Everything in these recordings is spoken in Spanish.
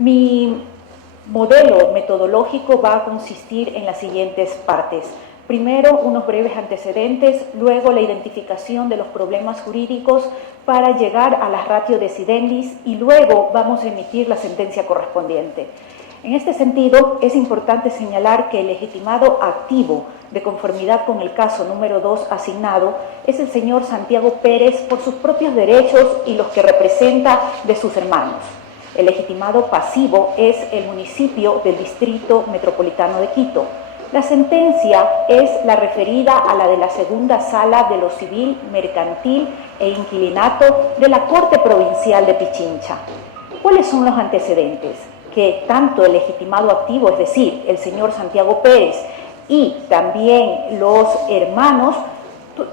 Mi modelo metodológico va a consistir en las siguientes partes. Primero, unos breves antecedentes, luego la identificación de los problemas jurídicos para llegar a las ratio decidendis y luego vamos a emitir la sentencia correspondiente. En este sentido, es importante señalar que el legitimado activo de conformidad con el caso número 2 asignado es el señor Santiago Pérez por sus propios derechos y los que representa de sus hermanos. El legitimado pasivo es el municipio del Distrito Metropolitano de Quito. La sentencia es la referida a la de la segunda sala de lo civil, mercantil e inquilinato de la Corte Provincial de Pichincha. ¿Cuáles son los antecedentes? Que tanto el legitimado activo, es decir, el señor Santiago Pérez y también los hermanos,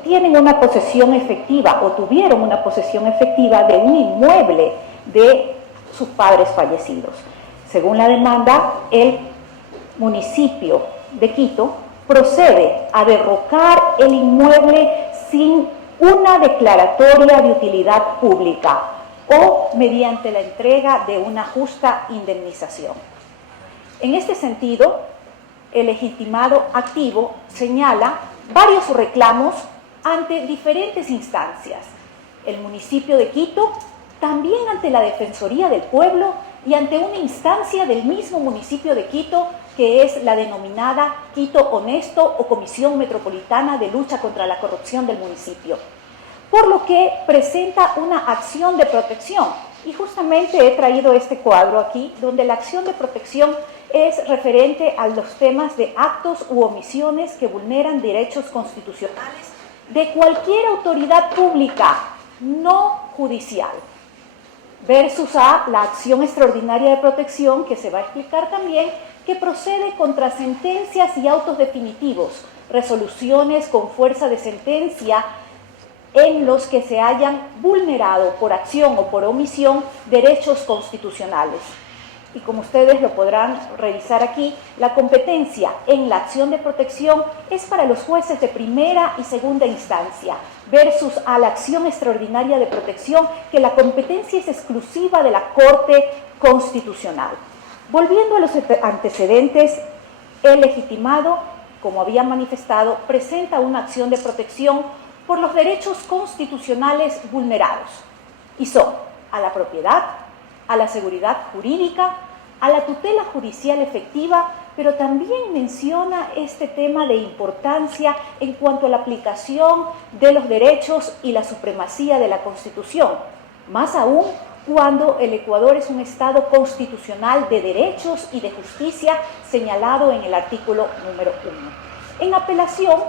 tienen una posesión efectiva o tuvieron una posesión efectiva de un inmueble de sus padres fallecidos. Según la demanda, el municipio de Quito procede a derrocar el inmueble sin una declaratoria de utilidad pública o mediante la entrega de una justa indemnización. En este sentido, el legitimado activo señala varios reclamos ante diferentes instancias. El municipio de Quito, también ante la Defensoría del Pueblo y ante una instancia del mismo municipio de Quito, que es la denominada Quito Honesto o Comisión Metropolitana de Lucha contra la Corrupción del municipio, por lo que presenta una acción de protección. Y justamente he traído este cuadro aquí, donde la acción de protección es referente a los temas de actos u omisiones que vulneran derechos constitucionales de cualquier autoridad pública no judicial, versus a la acción extraordinaria de protección, que se va a explicar también, que procede contra sentencias y autos definitivos, resoluciones con fuerza de sentencia en los que se hayan vulnerado por acción o por omisión derechos constitucionales. Y como ustedes lo podrán revisar aquí, la competencia en la acción de protección es para los jueces de primera y segunda instancia, versus a la acción extraordinaria de protección, que la competencia es exclusiva de la Corte Constitucional. Volviendo a los antecedentes, el legitimado, como había manifestado, presenta una acción de protección por los derechos constitucionales vulnerados, y son a la propiedad, a la seguridad jurídica, a la tutela judicial efectiva, pero también menciona este tema de importancia en cuanto a la aplicación de los derechos y la supremacía de la Constitución, más aún cuando el Ecuador es un Estado constitucional de derechos y de justicia señalado en el artículo número 1. En apelación,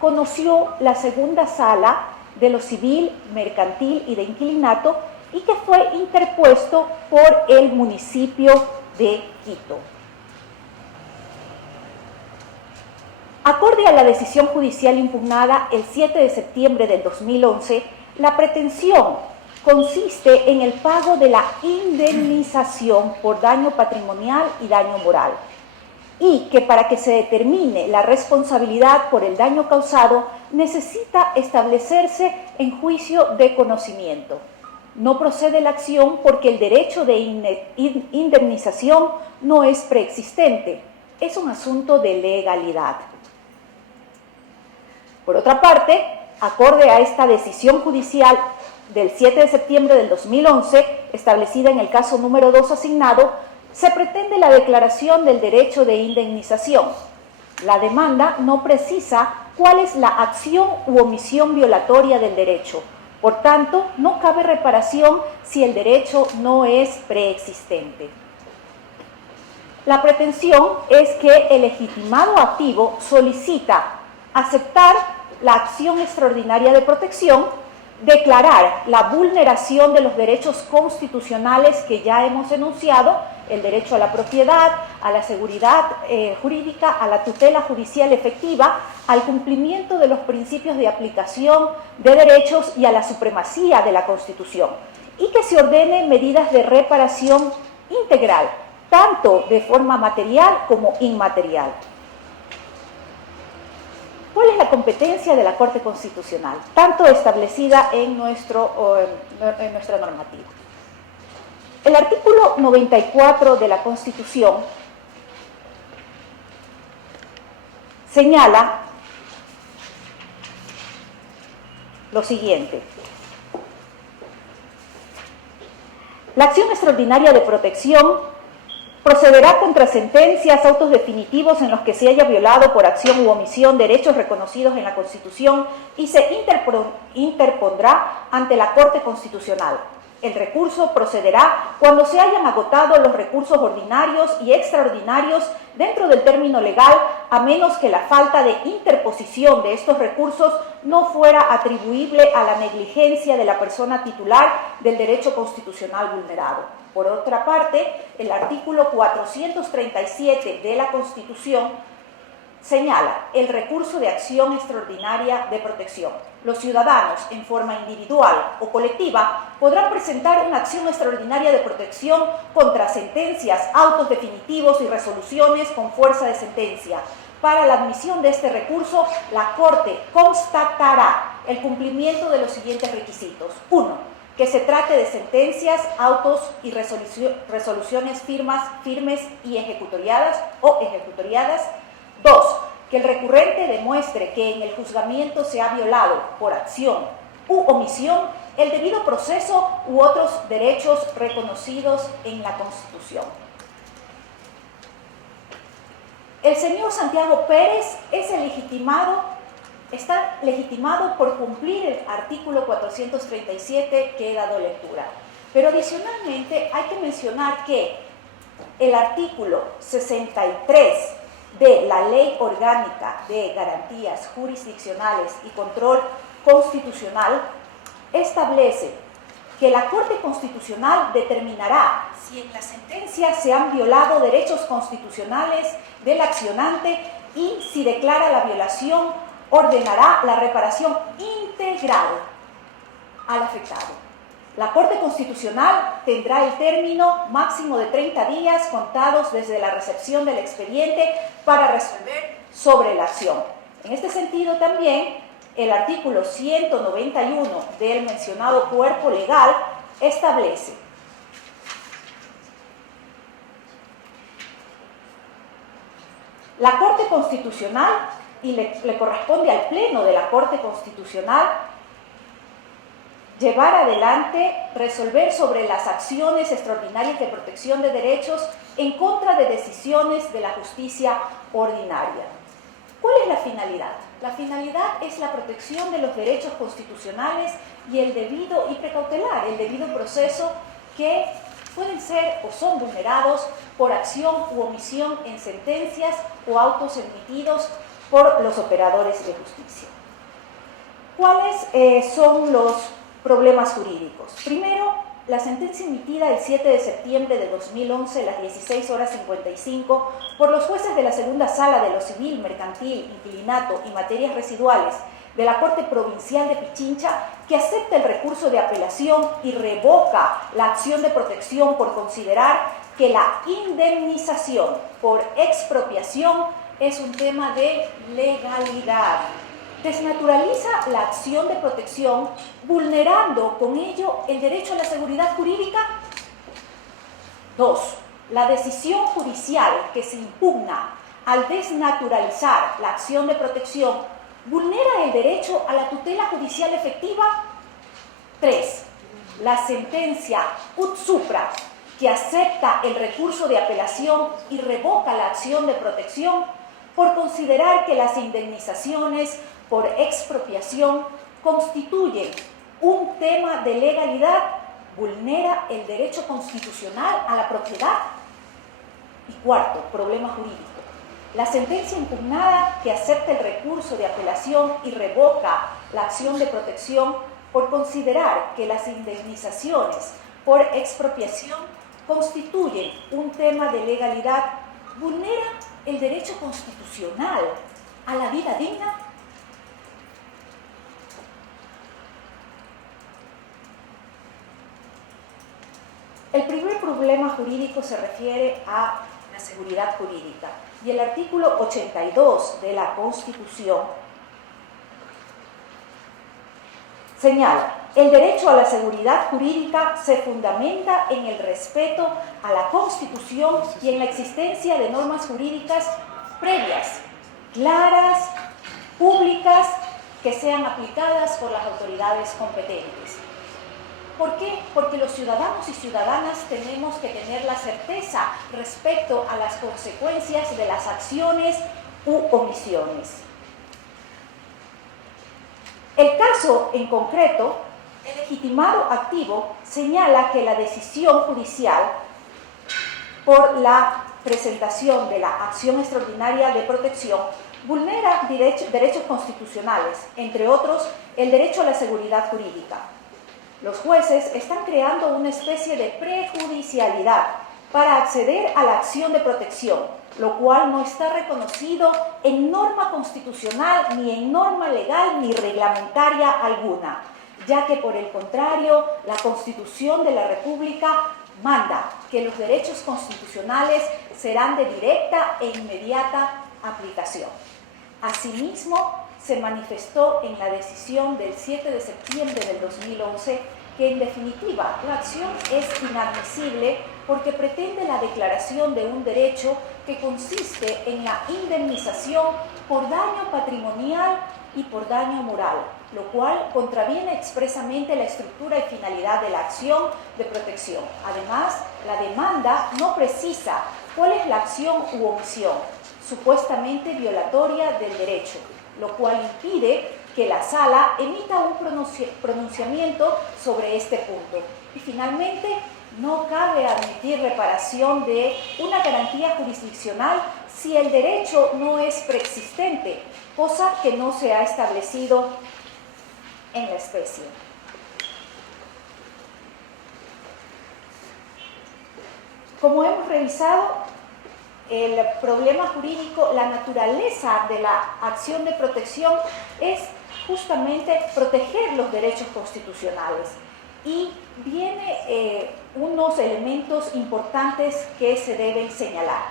conoció la segunda sala de lo civil, mercantil y de inquilinato, y que fue interpuesto por el municipio de Quito. Acorde a la decisión judicial impugnada el 7 de septiembre del 2011, la pretensión consiste en el pago de la indemnización por daño patrimonial y daño moral, y que para que se determine la responsabilidad por el daño causado necesita establecerse en juicio de conocimiento. No procede la acción porque el derecho de indemnización no es preexistente, es un asunto de legalidad. Por otra parte, acorde a esta decisión judicial del 7 de septiembre del 2011, establecida en el caso número 2 asignado, se pretende la declaración del derecho de indemnización. La demanda no precisa cuál es la acción u omisión violatoria del derecho. Por tanto, no cabe reparación si el derecho no es preexistente. La pretensión es que el legitimado activo solicita aceptar la acción extraordinaria de protección, declarar la vulneración de los derechos constitucionales que ya hemos enunciado, el derecho a la propiedad, a la seguridad jurídica, a la tutela judicial efectiva, al cumplimiento de los principios de aplicación de derechos y a la supremacía de la Constitución, y que se ordenen medidas de reparación integral, tanto de forma material como inmaterial. ¿Cuál es la competencia de la Corte Constitucional? Tanto establecida en nuestra normativa. El artículo 94 de la Constitución señala lo siguiente: la acción extraordinaria de protección procederá contra sentencias, autos definitivos en los que se haya violado por acción u omisión derechos reconocidos en la Constitución y se interpondrá ante la Corte Constitucional. El recurso procederá cuando se hayan agotado los recursos ordinarios y extraordinarios dentro del término legal, a menos que la falta de interposición de estos recursos no fuera atribuible a la negligencia de la persona titular del derecho constitucional vulnerado. Por otra parte, el artículo 437 de la Constitución señala el recurso de acción extraordinaria de protección. Los ciudadanos, en forma individual o colectiva, podrán presentar una acción extraordinaria de protección contra sentencias, autos definitivos y resoluciones con fuerza de sentencia. Para la admisión de este recurso, la Corte constatará el cumplimiento de los siguientes requisitos. 1. Que se trate de sentencias, autos y resoluciones firmes y ejecutoriadas o ejecutoriadas. 2. Que el recurrente demuestre que en el juzgamiento se ha violado por acción u omisión el debido proceso u otros derechos reconocidos en la Constitución. El señor Santiago Pérez está legitimado por cumplir el artículo 437 que he dado lectura. Pero adicionalmente hay que mencionar que el artículo 63 de la Ley Orgánica de Garantías Jurisdiccionales y Control Constitucional establece que la Corte Constitucional determinará si en la sentencia se han violado derechos constitucionales del accionante y si declara la violación, ordenará la reparación integral al afectado. La Corte Constitucional tendrá el término máximo de 30 días contados desde la recepción del expediente para resolver sobre la acción. En este sentido también, el artículo 191 del mencionado cuerpo legal establece: la Corte Constitucional, y le corresponde al Pleno de la Corte Constitucional llevar adelante, resolver sobre las acciones extraordinarias de protección de derechos en contra de decisiones de la justicia ordinaria. ¿Cuál es la finalidad? La finalidad es la protección de los derechos constitucionales y el debido y precautelar, el debido proceso que pueden ser o son vulnerados por acción u omisión en sentencias o autos emitidos por los operadores de justicia. ¿Cuáles son los problemas jurídicos? Primero, la sentencia emitida el 7 de septiembre de 2011 a las 16:55 por los jueces de la segunda sala de lo civil, mercantil, inquilinato y materias residuales de la Corte Provincial de Pichincha, que acepta el recurso de apelación y revoca la acción de protección por considerar que la indemnización por expropiación es un tema de legalidad. Desnaturaliza la acción de protección, vulnerando con ello el derecho a la seguridad jurídica. 2. La decisión judicial que se impugna al desnaturalizar la acción de protección vulnera el derecho a la tutela judicial efectiva. 3. La sentencia ut supra que acepta el recurso de apelación y revoca la acción de protección por considerar que las indemnizaciones por expropiación constituyen un tema de legalidad, vulnera el derecho constitucional a la propiedad. Y 4, problema jurídico. La sentencia impugnada que acepta el recurso de apelación y revoca la acción de protección por considerar que las indemnizaciones por expropiación constituyen un tema de legalidad, vulnera el derecho constitucional a la vida digna. El primer problema jurídico se refiere a la seguridad jurídica y el artículo 82 de la Constitución señala: El derecho a la seguridad jurídica se fundamenta en el respeto a la Constitución y en la existencia de normas jurídicas previas, claras, públicas, que sean aplicadas por las autoridades competentes. ¿Por qué? Porque los ciudadanos y ciudadanas tenemos que tener la certeza respecto a las consecuencias de las acciones u omisiones. El caso en concreto, el legitimado activo señala que la decisión judicial por la presentación de la acción extraordinaria de protección vulnera derechos constitucionales, entre otros el derecho a la seguridad jurídica. Los jueces están creando una especie de prejudicialidad para acceder a la acción de protección, lo cual no está reconocido en norma constitucional, ni en norma legal, ni reglamentaria alguna, ya que por el contrario, la Constitución de la República manda que los derechos constitucionales serán de directa e inmediata aplicación. Asimismo, se manifestó en la decisión del 7 de septiembre del 2011 que en definitiva la acción es inadmisible porque pretende la declaración de un derecho que consiste en la indemnización por daño patrimonial y por daño moral, lo cual contraviene expresamente la estructura y finalidad de la acción de protección. Además, la demanda no precisa cuál es la acción u omisión supuestamente violatoria del derecho, lo cual impide que la Sala emita un pronunciamiento sobre este punto. Y finalmente, no cabe admitir reparación de una garantía jurisdiccional si el derecho no es preexistente, cosa que no se ha establecido en la especie. Como hemos revisado, el problema jurídico, la naturaleza de la acción de protección es justamente proteger los derechos constitucionales. Y viene unos elementos importantes que se deben señalar.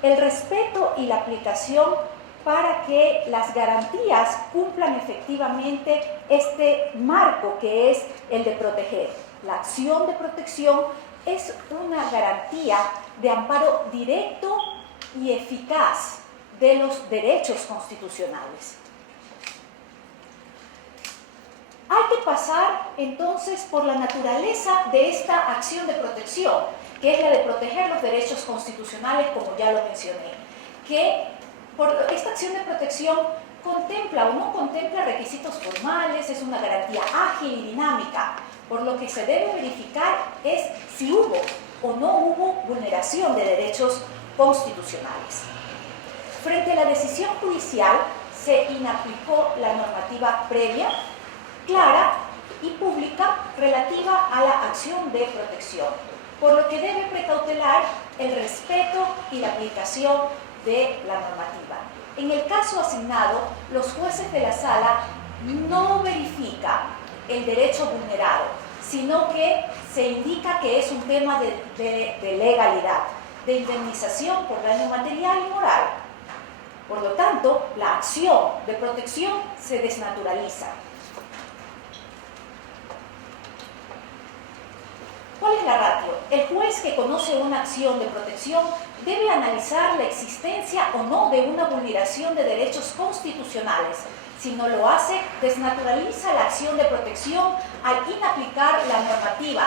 El respeto y la aplicación para que las garantías cumplan efectivamente este marco que es el de proteger. La acción de protección es una garantía de amparo directo y eficaz de los derechos constitucionales. Hay que pasar entonces por la naturaleza de esta acción de protección, que es la de proteger los derechos constitucionales, como ya lo mencioné, que esta acción de protección contempla o no contempla requisitos formales, es una garantía ágil y dinámica, por lo que se debe verificar es si hubo o no hubo vulneración de derechos constitucionales. Frente a la decisión judicial se inaplicó la normativa previa, clara y pública relativa a la acción de protección, por lo que debe precautelar el respeto y la aplicación de la normativa. En el caso asignado, los jueces de la Sala no verifican el derecho vulnerado, sino que se indica que es un tema de legalidad, de indemnización por daño material y moral. Por lo tanto, la acción de protección se desnaturaliza. ¿Cuál es la ratio? El juez que conoce una acción de protección debe analizar la existencia o no de una vulneración de derechos constitucionales. Si no lo hace, desnaturaliza la acción de protección al inaplicar la normativa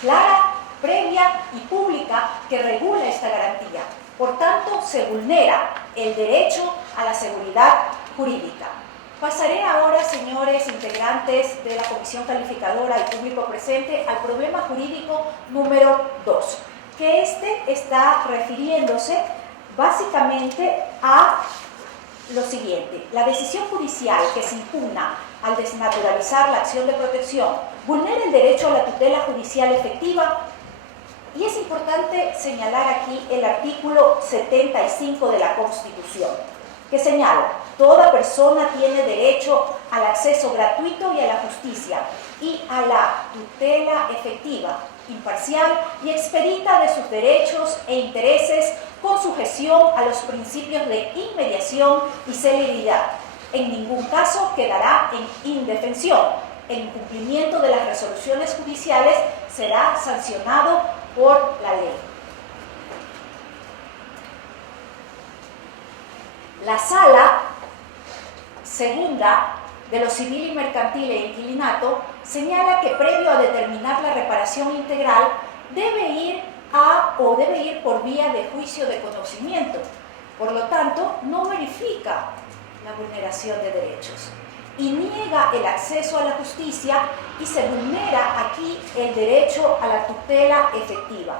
clara, previa y pública que regula esta garantía. Por tanto, se vulnera el derecho a la seguridad jurídica. Pasaré ahora, señores integrantes de la Comisión Calificadora y público presente, al problema jurídico número 2, que está refiriéndose básicamente a lo siguiente: la decisión judicial que se impugna al desnaturalizar la acción de protección vulnera el derecho a la tutela judicial efectiva. Y es importante señalar aquí el artículo 75 de la Constitución, que señala: toda persona tiene derecho al acceso gratuito y a la justicia y a la tutela efectiva, imparcial y expedita de sus derechos e intereses con sujeción a los principios de inmediación y celeridad. En ningún caso quedará en indefensión. el incumplimiento de las resoluciones judiciales será sancionado por la ley. La Sala Segunda de lo Civil y Mercantil e Inquilinato señala que previo a determinar la reparación integral debe ir por vía de juicio de conocimiento. Por lo tanto, no verifica la vulneración de derechos y niega el acceso a la justicia, y se vulnera aquí el derecho a la tutela efectiva.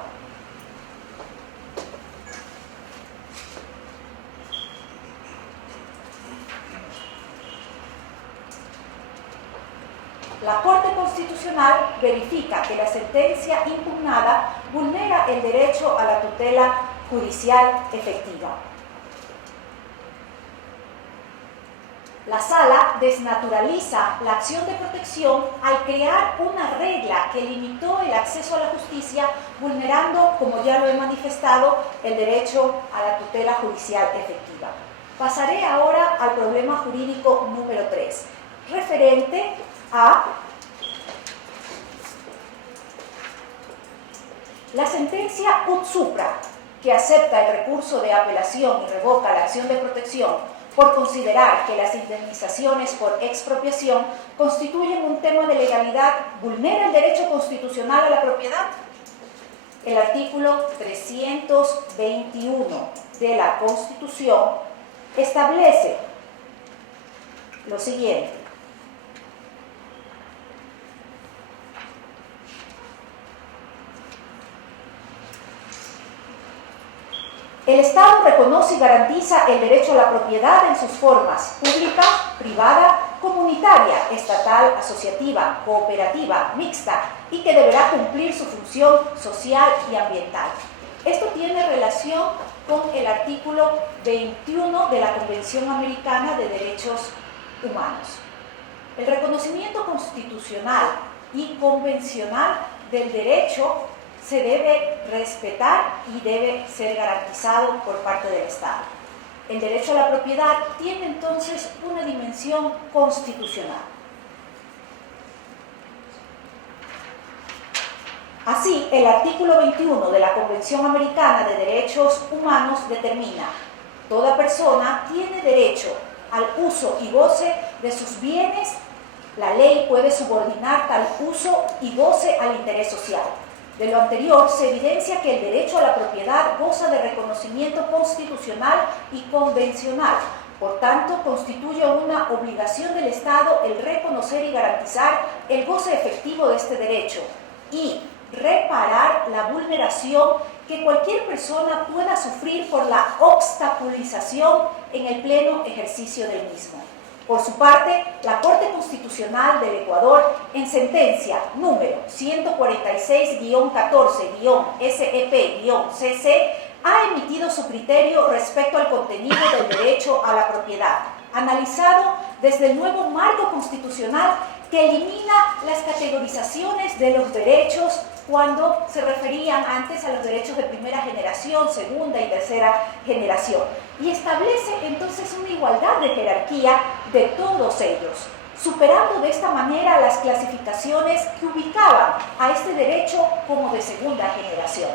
La Corte Constitucional verifica que la sentencia impugnada vulnera el derecho a la tutela judicial efectiva. La Sala desnaturaliza la acción de protección al crear una regla que limitó el acceso a la justicia, vulnerando, como ya lo he manifestado, el derecho a la tutela judicial efectiva. Pasaré ahora al problema jurídico número 3, referente a la sentencia ut supra, que acepta el recurso de apelación y revoca la acción de protección por considerar que las indemnizaciones por expropiación constituyen un tema de legalidad, vulnera el derecho constitucional a la propiedad. El artículo 321 de la Constitución establece lo siguiente: el Estado reconoce y garantiza el derecho a la propiedad en sus formas pública, privada, comunitaria, estatal, asociativa, cooperativa, mixta, y que deberá cumplir su función social y ambiental. Esto tiene relación con el artículo 21 de la Convención Americana de Derechos Humanos. El reconocimiento constitucional y convencional del derecho se debe respetar y debe ser garantizado por parte del Estado. El derecho a la propiedad tiene entonces una dimensión constitucional. Así, el artículo 21 de la Convención Americana de Derechos Humanos determina: toda persona tiene derecho al uso y goce de sus bienes. La ley puede subordinar tal uso y goce al interés social. De lo anterior, se evidencia que el derecho a la propiedad goza de reconocimiento constitucional y convencional. Por tanto, constituye una obligación del Estado el reconocer y garantizar el goce efectivo de este derecho y reparar la vulneración que cualquier persona pueda sufrir por la obstaculización en el pleno ejercicio del mismo. Por su parte, la Corte Constitucional del Ecuador, en sentencia número 146-14-SEP-CC, ha emitido su criterio respecto al contenido del derecho a la propiedad, analizado desde el nuevo marco constitucional que elimina las categorizaciones de los derechos cuando se referían antes a los derechos de primera generación, segunda y tercera generación, y establece entonces una igualdad de jerarquía de todos ellos, superando de esta manera las clasificaciones que ubicaban a este derecho como de segunda generación.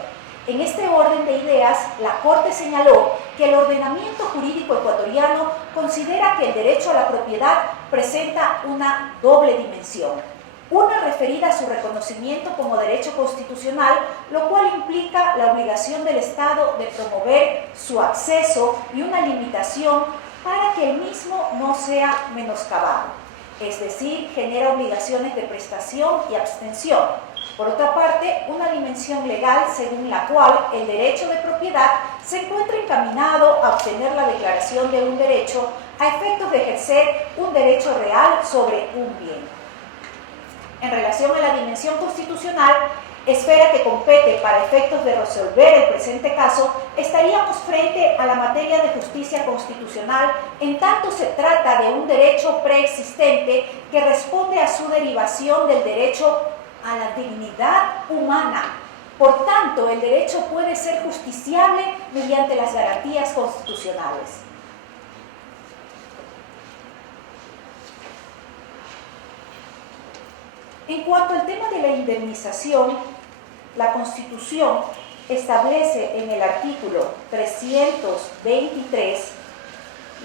En este orden de ideas, la Corte señaló que el ordenamiento jurídico ecuatoriano considera que el derecho a la propiedad presenta una doble dimensión. Una referida a su reconocimiento como derecho constitucional, lo cual implica la obligación del Estado de promover su acceso y una limitación para que el mismo no sea menoscabado, es decir, genera obligaciones de prestación y abstención. Por otra parte, una dimensión legal según la cual el derecho de propiedad se encuentra encaminado a obtener la declaración de un derecho a efectos de ejercer un derecho real sobre un bien. En relación a la dimensión constitucional, esfera que compete para efectos de resolver el presente caso, estaríamos frente a la materia de justicia constitucional en tanto se trata de un derecho preexistente que responde a su derivación del derecho a la dignidad humana. Por tanto, el derecho puede ser justiciable mediante las garantías constitucionales. En cuanto al tema de la indemnización, la Constitución establece en el artículo 323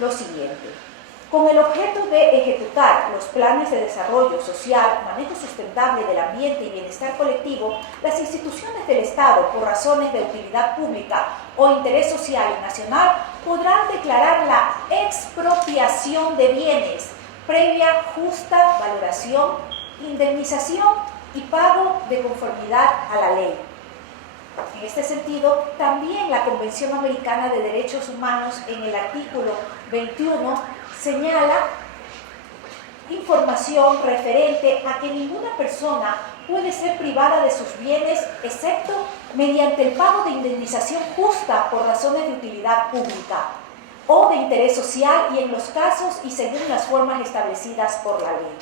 lo siguiente: con el objeto de ejecutar los planes de desarrollo social, manejo sustentable del ambiente y bienestar colectivo, las instituciones del Estado, por razones de utilidad pública o interés social y nacional, podrán declarar la expropiación de bienes previa justa valoración, indemnización y pago de conformidad a la ley. En este sentido, también la Convención Americana de Derechos Humanos, en el artículo 21, señala información referente a que ninguna persona puede ser privada de sus bienes excepto mediante el pago de indemnización justa por razones de utilidad pública o de interés social y en los casos y según las formas establecidas por la ley.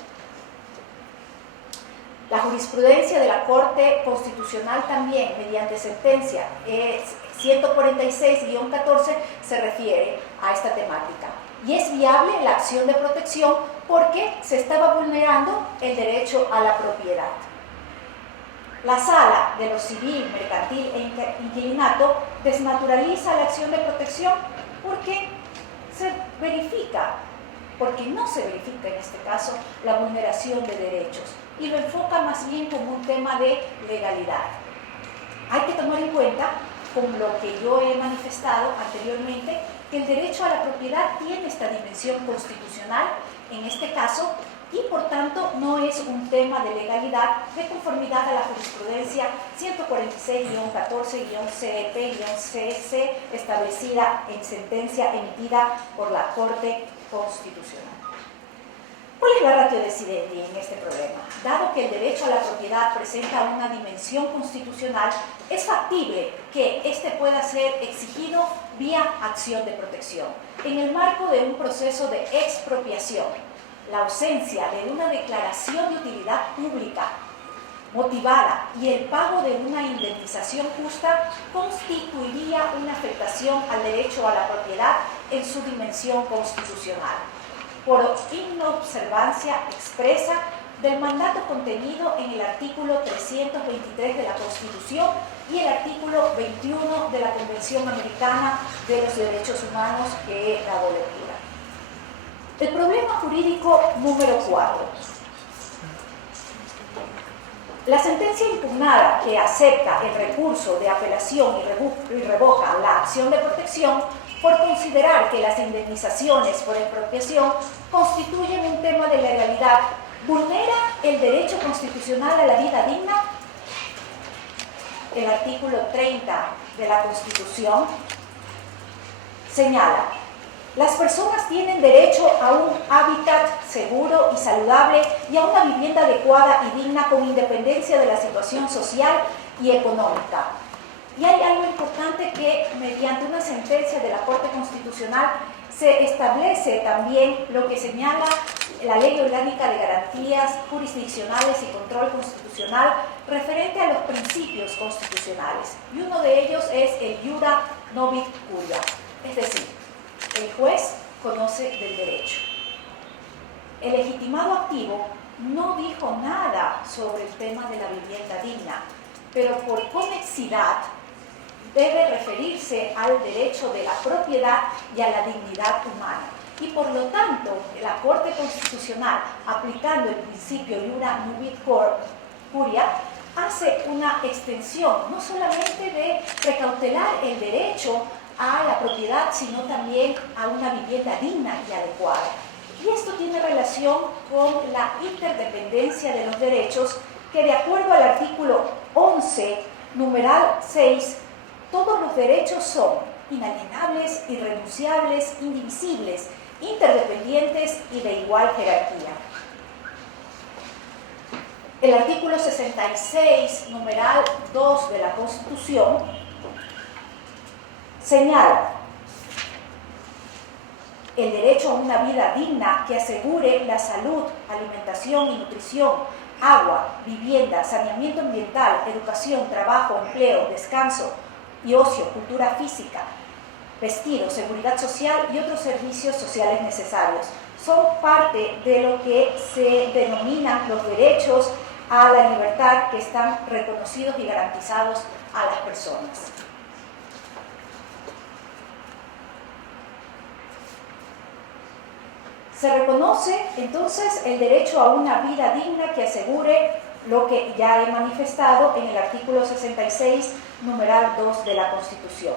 La jurisprudencia de la Corte Constitucional también, mediante sentencia 146-14, se refiere a esta temática. Y es viable la acción de protección porque se estaba vulnerando el derecho a la propiedad. La Sala de lo Civil, Mercantil e Inquilinato desnaturaliza la acción de protección porque no se verifica en este caso la vulneración de derechos y lo enfoca más bien como un tema de legalidad. Hay que tomar en cuenta, como lo que yo he manifestado anteriormente, que el derecho a la propiedad tiene esta dimensión constitucional en este caso y por tanto no es un tema de legalidad de conformidad a la jurisprudencia 146-14-CEP-CC establecida en sentencia emitida por la Corte Constitucional. ¿Cuál es la ratio decidendi en este problema? Dado que el derecho a la propiedad presenta una dimensión constitucional, es factible que éste pueda ser exigido vía acción de protección, en el marco de un proceso de expropiación. La ausencia de una declaración de utilidad pública motivada y el pago de una indemnización justa constituiría una afectación al derecho a la propiedad en su dimensión constitucional, por inobservancia expresa del mandato contenido en el artículo 323 de la Constitución y el artículo 21 de la Convención Americana de los Derechos Humanos que he dado lectura. El problema jurídico número 4. La sentencia impugnada que acepta el recurso de apelación y revoca la acción de protección por considerar que las indemnizaciones por expropiación constituyen un tema de legalidad, ¿vulnera el derecho constitucional a la vida digna? El artículo 30 de la Constitución señala: las personas tienen derecho a un hábitat seguro y saludable y a una vivienda adecuada y digna con independencia de la situación social y económica. Y hay algo importante que mediante una sentencia de la Corte Constitucional se establece también lo que señala la Ley Orgánica de Garantías Jurisdiccionales y Control Constitucional referente a los principios constitucionales. Y uno de ellos es el iura novit curia, es decir, el juez conoce del derecho. El legitimado activo no dijo nada sobre el tema de la vivienda digna, pero por conexidad debe referirse al derecho de la propiedad y a la dignidad humana. Y por lo tanto, la Corte Constitucional, aplicando el principio iura novit curia, hace una extensión, no solamente de precautelar el derecho a la propiedad, sino también a una vivienda digna y adecuada. Y esto tiene relación con la interdependencia de los derechos, que de acuerdo al artículo 11, numeral 6, todos los derechos son inalienables, irrenunciables, indivisibles, interdependientes y de igual jerarquía. El artículo 66, numeral 2 de la Constitución, señala el derecho a una vida digna que asegure la salud, alimentación y nutrición, agua, vivienda, saneamiento ambiental, educación, trabajo, empleo, descanso y ocio, cultura física, vestido, seguridad social y otros servicios sociales necesarios. Son parte de lo que se denominan los derechos a la libertad que están reconocidos y garantizados a las personas. Se reconoce entonces el derecho a una vida digna que asegure lo que ya he manifestado en el artículo 66, numeral 2 de la Constitución.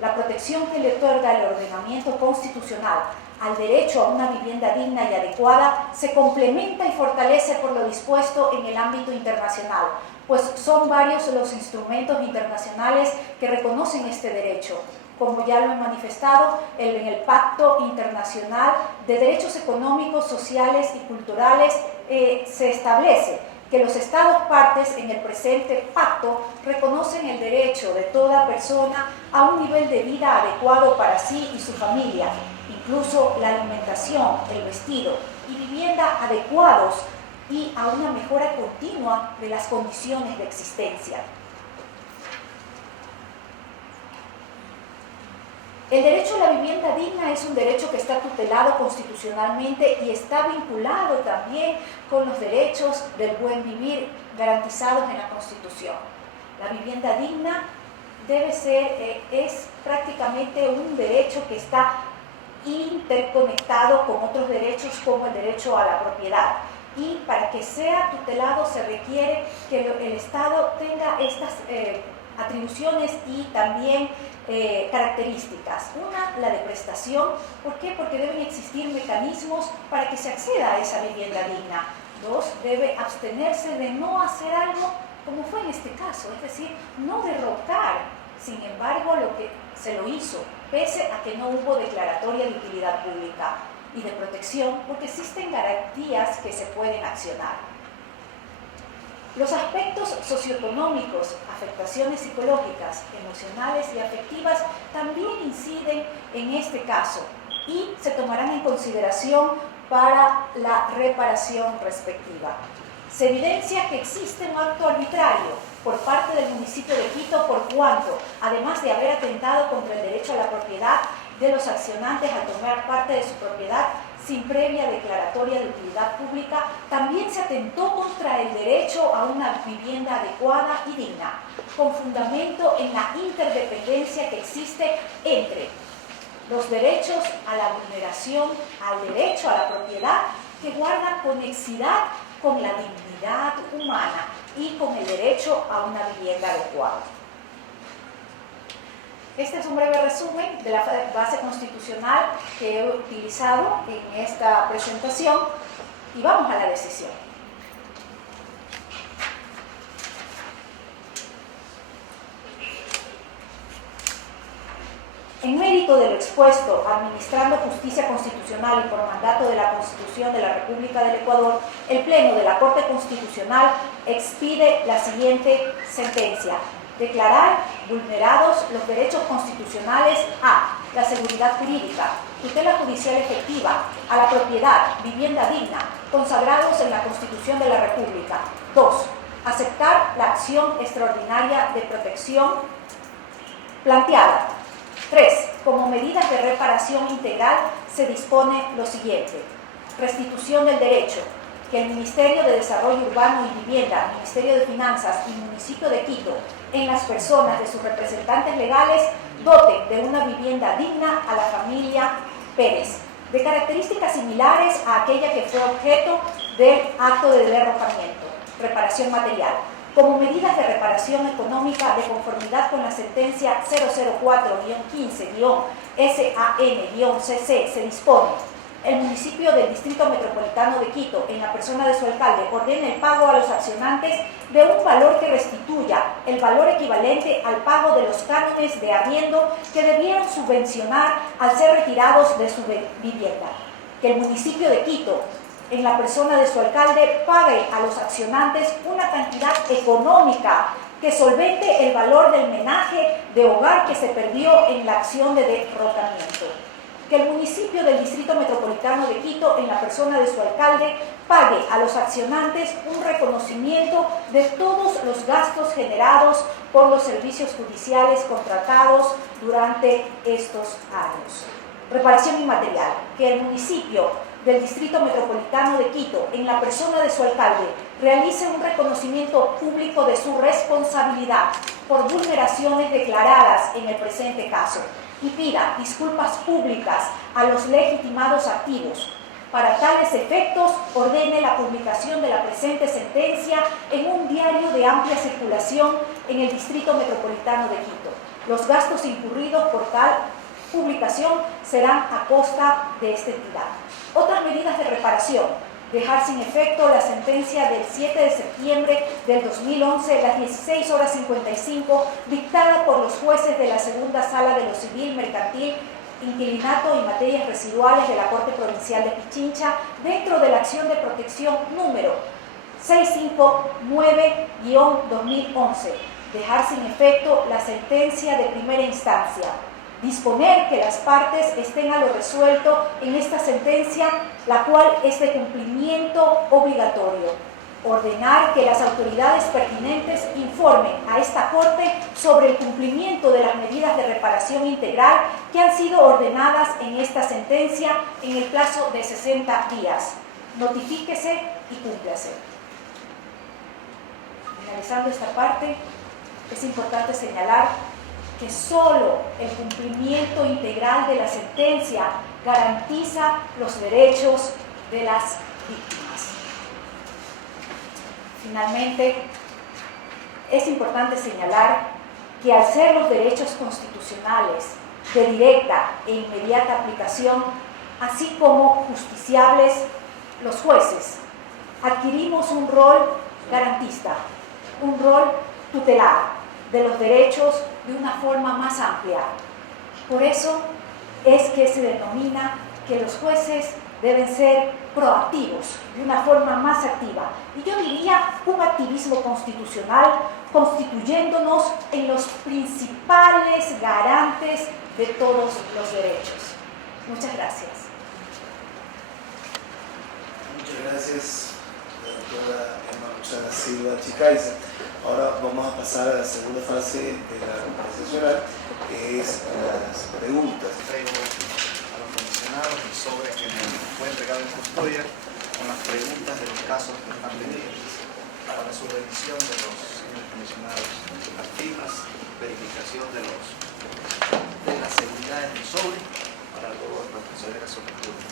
La protección que le otorga el ordenamiento constitucional al derecho a una vivienda digna y adecuada se complementa y fortalece por lo dispuesto en el ámbito internacional, pues son varios los instrumentos internacionales que reconocen este derecho. Como ya lo he manifestado, en el Pacto Internacional de Derechos Económicos, Sociales y Culturales se establece que los Estados partes en el presente pacto reconocen el derecho de toda persona a un nivel de vida adecuado para sí y su familia, incluso la alimentación, el vestido y vivienda adecuados y a una mejora continua de las condiciones de existencia. El derecho a la vivienda digna es un derecho que está tutelado constitucionalmente y está vinculado también con los derechos del buen vivir garantizados en la Constitución. La vivienda digna debe ser, es prácticamente un derecho que está interconectado con otros derechos como el derecho a la propiedad. Y para que sea tutelado se requiere que el Estado tenga estas atribuciones y también características. Una, la de prestación. ¿Por qué? Porque deben existir mecanismos para que se acceda a esa vivienda digna. Dos, debe abstenerse de no hacer algo como fue en este caso, es decir, no derrocar, sin embargo, lo que se lo hizo, pese a que no hubo declaratoria de utilidad pública y de protección, porque existen garantías que se pueden accionar. Los aspectos socioeconómicos, afectaciones psicológicas, emocionales y afectivas también inciden en este caso y se tomarán en consideración para la reparación respectiva. Se evidencia que existe un acto arbitrario por parte del municipio de Quito por cuanto, además de haber atentado contra el derecho a la propiedad de los accionantes al tomar parte de su propiedad sin previa declaratoria de utilidad pública, también se atentó contra el derecho a una vivienda adecuada y digna, con fundamento en la interdependencia que existe entre los derechos a la vulneración, al derecho a la propiedad, que guardan conexidad con la dignidad humana y con el derecho a una vivienda adecuada. Este es un breve resumen de la base constitucional que he utilizado en esta presentación y vamos a la decisión. En mérito de lo expuesto, administrando justicia constitucional y por mandato de la Constitución de la República del Ecuador, el Pleno de la Corte Constitucional expide la siguiente sentencia. Declarar vulnerados los derechos constitucionales a la seguridad jurídica, tutela judicial efectiva, a la propiedad, vivienda digna, consagrados en la Constitución de la República. 2. Aceptar la acción extraordinaria de protección planteada. 3. Como medidas de reparación integral se dispone lo siguiente. Restitución del derecho. Que el Ministerio de Desarrollo Urbano y Vivienda, Ministerio de Finanzas y Municipio de Quito, en las personas de sus representantes legales, doten de una vivienda digna a la familia Pérez, de características similares a aquella que fue objeto del acto de derrocamiento, reparación material. Como medidas de reparación económica de conformidad con la sentencia 004-15-SAN-CC se dispone. El municipio del Distrito Metropolitano de Quito, en la persona de su alcalde, ordena el pago a los accionantes de un valor que restituya el valor equivalente al pago de los cánones de arriendo que debieron subvencionar al ser retirados de su vivienda. Que el municipio de Quito, en la persona de su alcalde, pague a los accionantes una cantidad económica que solvente el valor del menaje de hogar que se perdió en la acción de derrocamiento. Que el municipio del Distrito Metropolitano de Quito, en la persona de su alcalde, pague a los accionantes un reconocimiento de todos los gastos generados por los servicios judiciales contratados durante estos años. Reparación inmaterial. Que el municipio del Distrito Metropolitano de Quito, en la persona de su alcalde, realice un reconocimiento público de su responsabilidad por vulneraciones declaradas en el presente caso y pida disculpas públicas a los legitimados activos. Para tales efectos, ordene la publicación de la presente sentencia en un diario de amplia circulación en el Distrito Metropolitano de Quito. Los gastos incurridos por tal publicación serán a costa de esta entidad. Otras medidas de reparación: dejar sin efecto la sentencia del 7 de septiembre del 2011, a las 16:55, dictada por los jueces de la Segunda Sala de lo Civil, Mercantil, Inquilinato y Materias Residuales de la Corte Provincial de Pichincha, dentro de la acción de protección número 659-2011. Dejar sin efecto la sentencia de primera instancia. Disponer que las partes estén a lo resuelto en esta sentencia, la cual es de cumplimiento obligatorio. Ordenar que las autoridades pertinentes informen a esta Corte sobre el cumplimiento de las medidas de reparación integral que han sido ordenadas en esta sentencia en el plazo de 60 días. Notifíquese y cúmplase. Finalizando esta parte, es importante señalar que solo el cumplimiento integral de la sentencia garantiza los derechos de las víctimas. Finalmente, es importante señalar que al ser los derechos constitucionales de directa e inmediata aplicación, así como justiciables, los jueces adquirimos un rol garantista, un rol tutelar de los derechos de una forma más amplia. Por eso es que se denomina que los jueces deben ser proactivos, de una forma más activa. Y yo diría un activismo constitucional, constituyéndonos en los principales garantes de todos los derechos. Muchas gracias. Muchas gracias, doctora Emma Luciana Silva Chicaiza. Ahora vamos a pasar a la segunda fase de la conversación, que es las preguntas. Traigo a los comisionados el sobre que me fue entregado en custodia con las preguntas de los casos que están pendientes para su revisión de los señores comisionados, las firmas, verificación de las seguridades del sobre para luego proceder a su lectura.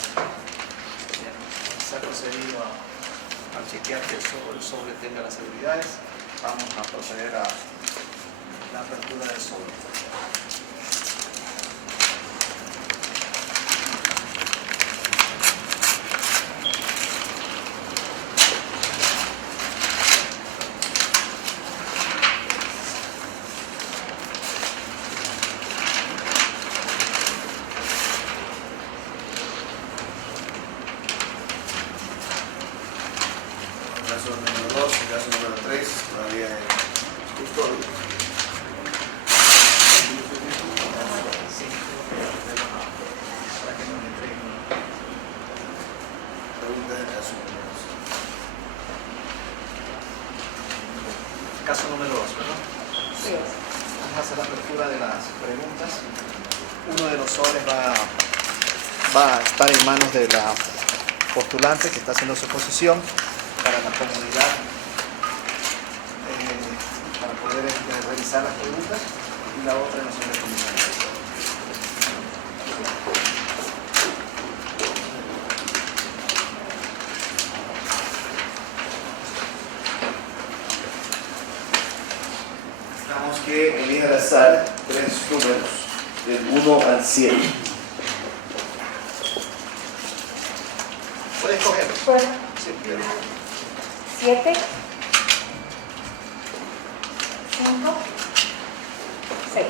Se ha procedido a chequear que el sobre tenga las seguridades. Vamos a proceder a la apertura del sobre. Caso número 2 y caso número 3, todavía en custodia. Preguntas del caso número 2. Caso número 2, ¿verdad? Sí. Vamos a hacer la apertura de las preguntas. Uno de los sobres va a estar en manos de la postulante que está haciendo su exposición para la comunidad, para poder revisar las preguntas, y la otra en los señores comisionados. Necesitamos que elija al azar 3 números, del 1 al 7. Puede escogerlos. Bueno, Sí, pero 7, 5, 6.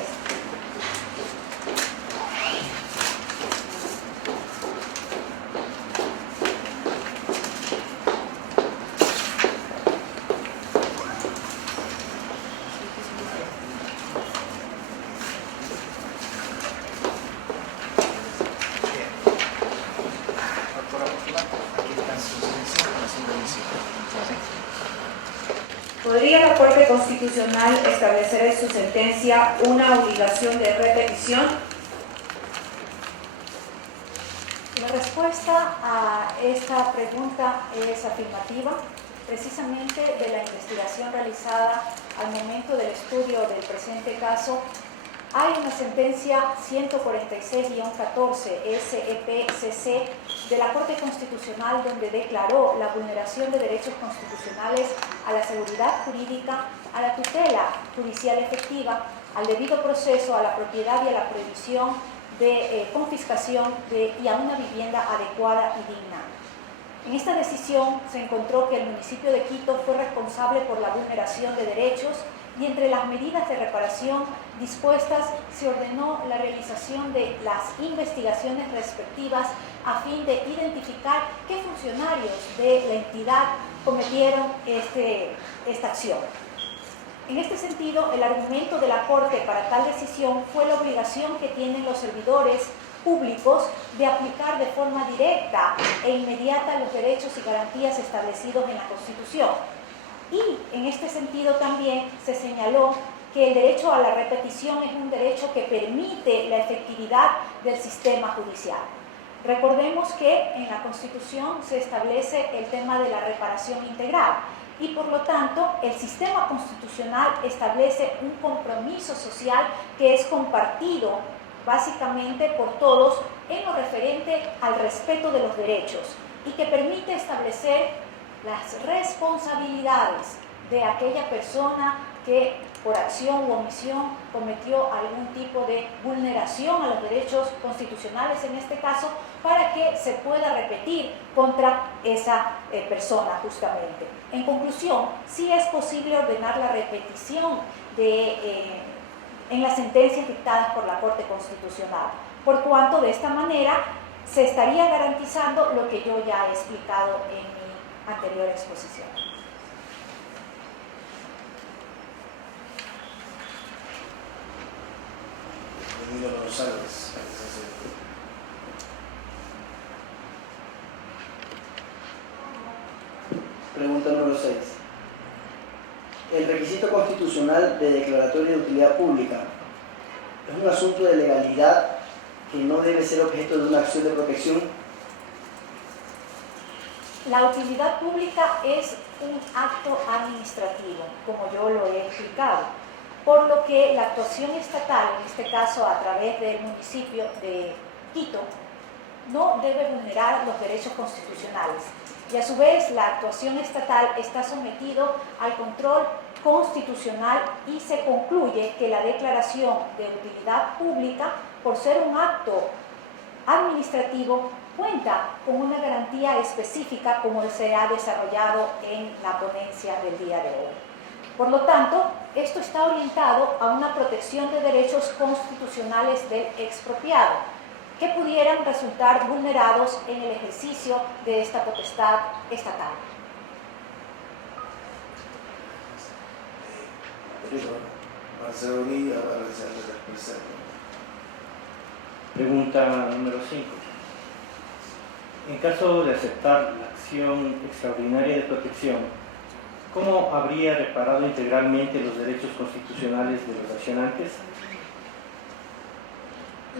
doctora postulante, aquí está su selección con la revisión. ¿Podría la Corte Constitucional establecer en su sentencia una obligación de repetición? La respuesta respuesta a esta pregunta es afirmativa. Precisamente de la investigación realizada al momento del estudio del presente caso, hay una sentencia 146-14 SEP-CC de la Corte Constitucional donde declaró la vulneración de derechos constitucionales a la seguridad jurídica, a la tutela judicial efectiva, al debido proceso, a la propiedad y a la prohibición de confiscación y a una vivienda adecuada y digna. En esta decisión se encontró que el municipio de Quito fue responsable por la vulneración de derechos y entre las medidas de reparación dispuestas se ordenó la realización de las investigaciones respectivas a fin de identificar qué funcionarios de la entidad cometieron esta acción. En este sentido, el argumento de la Corte para tal decisión fue la obligación que tienen los servidores públicos de aplicar de forma directa e inmediata los derechos y garantías establecidos en la Constitución. Y en este sentido también se señaló que el derecho a la repetición es un derecho que permite la efectividad del sistema judicial. Recordemos que en la Constitución se establece el tema de la reparación integral y por lo tanto el sistema constitucional establece un compromiso social que es compartido básicamente por todos en lo referente al respeto de los derechos y que permite establecer las responsabilidades de aquella persona que por acción u omisión cometió algún tipo de vulneración a los derechos constitucionales en este caso para que se pueda repetir contra esa persona justamente. En conclusión, sí es posible ordenar la repetición en las sentencias dictadas por la Corte Constitucional, por cuanto de esta manera se estaría garantizando lo que yo ya he explicado en mi anterior exposición. Pregunta número 6. El requisito constitucional de declaratoria de utilidad pública es un asunto de legalidad que no debe ser objeto de una acción de protección. La utilidad pública es un acto administrativo, como yo lo he explicado, por lo que la actuación estatal, en este caso a través del municipio de Quito, no debe vulnerar los derechos constitucionales. Y a su vez la actuación estatal está sometido al control constitucional y se concluye que la declaración de utilidad pública, por ser un acto administrativo, cuenta con una garantía específica como se ha desarrollado en la ponencia del día de hoy. Por lo tanto, esto está orientado a una protección de derechos constitucionales del expropiado, que pudieran resultar vulnerados en el ejercicio de esta potestad estatal. Pregunta número 5. En caso de aceptar la acción extraordinaria de protección, ¿cómo habría reparado integralmente los derechos constitucionales de los accionantes?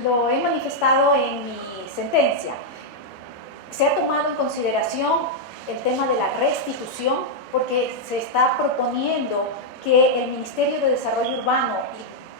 Lo he manifestado en mi sentencia. Se ha tomado en consideración el tema de la restitución porque se está proponiendo que el Ministerio de Desarrollo Urbano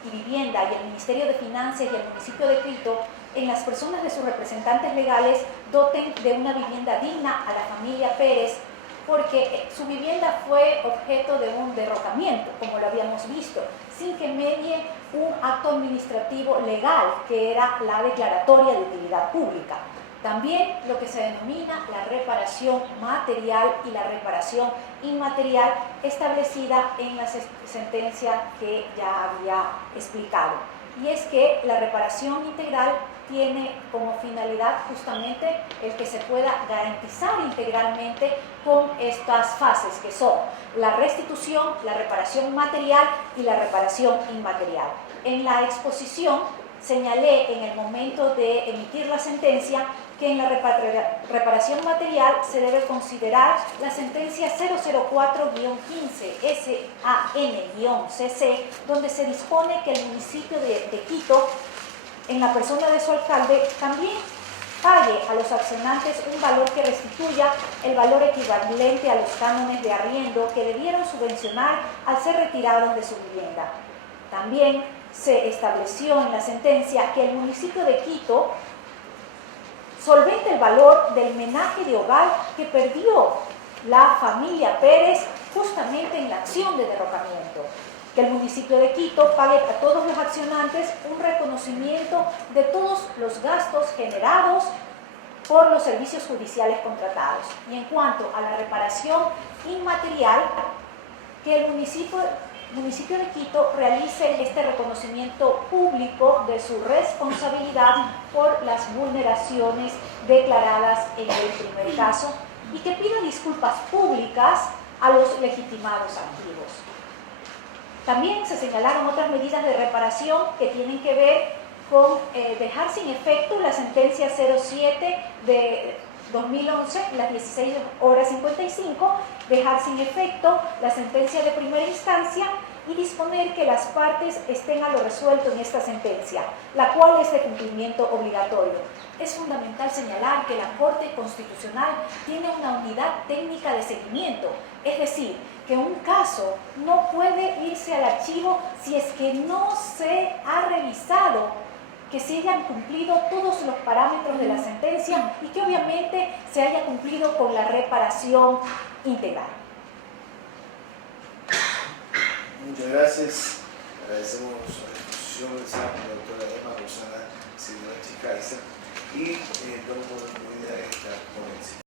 y Vivienda y el Ministerio de Finanzas y el municipio de Quito, en las personas de sus representantes legales, doten de una vivienda digna a la familia Pérez, porque su vivienda fue objeto de un derrocamiento, como lo habíamos visto, sin que medie un acto administrativo legal, que era la declaratoria de utilidad pública. También lo que se denomina la reparación material y la reparación inmaterial establecida en la sentencia que ya había explicado. Y es que la reparación integral tiene como finalidad justamente el que se pueda garantizar integralmente con estas fases que son la restitución, la reparación material y la reparación inmaterial. En la exposición señalé en el momento de emitir la sentencia que en la reparación material se debe considerar la sentencia 004-15 SAN-CC, donde se dispone que el municipio de Quito, en la persona de su alcalde, también pague a los accionantes un valor que restituya el valor equivalente a los cánones de arriendo que debieron subvencionar al ser retirados de su vivienda. También se estableció en la sentencia que el municipio de Quito solvente el valor del menaje de hogar que perdió la familia Pérez justamente en la acción de derrocamiento. Que el municipio de Quito pague a todos los accionantes un reconocimiento de todos los gastos generados por los servicios judiciales contratados. Y en cuanto a la reparación inmaterial, que el municipio de Quito realice este reconocimiento público de su responsabilidad por las vulneraciones declaradas en el primer caso y que pida disculpas públicas a los legitimados activos. También se señalaron otras medidas de reparación que tienen que ver con dejar sin efecto la sentencia 07 de 2011, las 16:55, dejar sin efecto la sentencia de primera instancia y disponer que las partes estén a lo resuelto en esta sentencia, la cual es de cumplimiento obligatorio. Es fundamental señalar que la Corte Constitucional tiene una unidad técnica de seguimiento, es decir, que un caso no puede irse al archivo si es que no se ha revisado que se hayan cumplido todos los parámetros de la sentencia y que obviamente se haya cumplido con la reparación integral. Muchas gracias. Agradecemos la exposición de la doctora Emma Rosana Silva Chicaiza y damos por concluida esta ponencia.